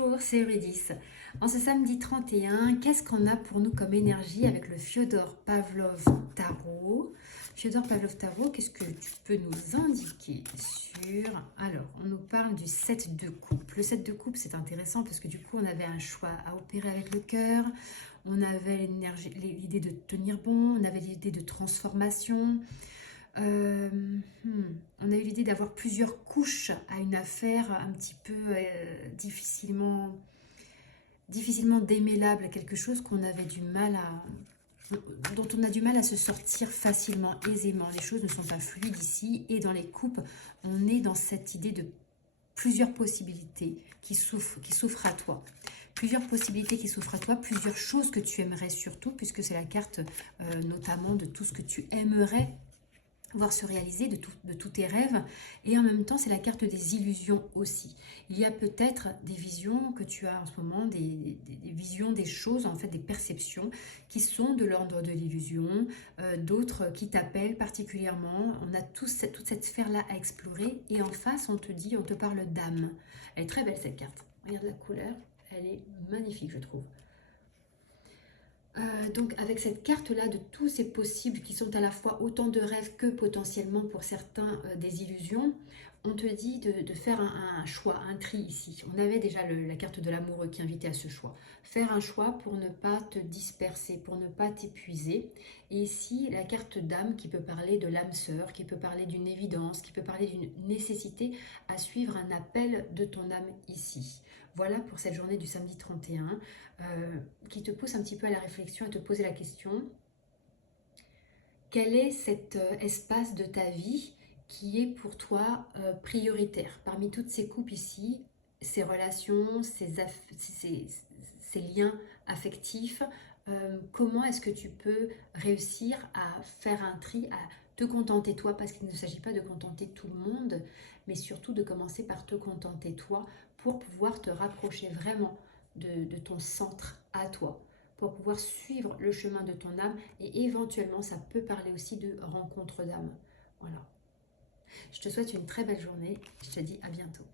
Bonjour, c'est Eurydice. En ce samedi 31, qu'est-ce qu'on a pour nous comme énergie avec le Fyodor Pavlov Tarot? Fyodor Pavlov Tarot, qu'est-ce que tu peux nous indiquer sur... Alors, on nous parle du 7 de coupe. Le 7 de coupe, c'est intéressant parce que du coup, on avait un choix à opérer avec le cœur. On avait l'idée de tenir bon, on avait l'idée de transformation. Euh, on a eu l'idée d'avoir plusieurs couches à une affaire un petit peu difficilement démêlable, quelque chose qu'on avait du mal dont on a du mal à se sortir facilement, aisément. Les choses ne sont pas fluides ici et dans les coupes, on est dans cette idée de plusieurs possibilités qui s'offrent à toi. Plusieurs possibilités qui s'offrent à toi, plusieurs choses que tu aimerais surtout, puisque c'est la carte notamment de tout ce que tu aimerais voir se réaliser, de tous tes rêves, et en même temps c'est la carte des illusions aussi. Il y a peut-être des visions que tu as en ce moment, des visions, des choses, en fait des perceptions qui sont de l'ordre de l'illusion, d'autres qui t'appellent particulièrement. On a toute cette sphère-là à explorer, et en face on te parle d'âme. Elle est très belle cette carte, regarde la couleur, elle est magnifique je trouve. Donc avec cette carte-là de tous ces possibles qui sont à la fois autant de rêves que potentiellement pour certains des illusions, on te dit de faire un choix, un tri ici. On avait déjà la carte de l'amoureux qui invitait à ce choix. Faire un choix pour ne pas te disperser, pour ne pas t'épuiser. Et ici, la carte d'âme qui peut parler de l'âme sœur, qui peut parler d'une évidence, qui peut parler d'une nécessité à suivre un appel de ton âme ici. Voilà pour cette journée du samedi 31 qui te pousse un petit peu à la réflexion, à te poser la question, quel est cet espace de ta vie qui est pour toi prioritaire? Parmi toutes ces coupes ici, ces relations, ces liens affectifs, comment est-ce que tu peux réussir à faire un tri, à te contenter toi, parce qu'il ne s'agit pas de contenter tout le monde, mais surtout de commencer par te contenter toi pour pouvoir te rapprocher vraiment de ton centre à toi, pour pouvoir suivre le chemin de ton âme, et éventuellement ça peut parler aussi de rencontre d'âme. Voilà. Je te souhaite une très belle journée, je te dis à bientôt.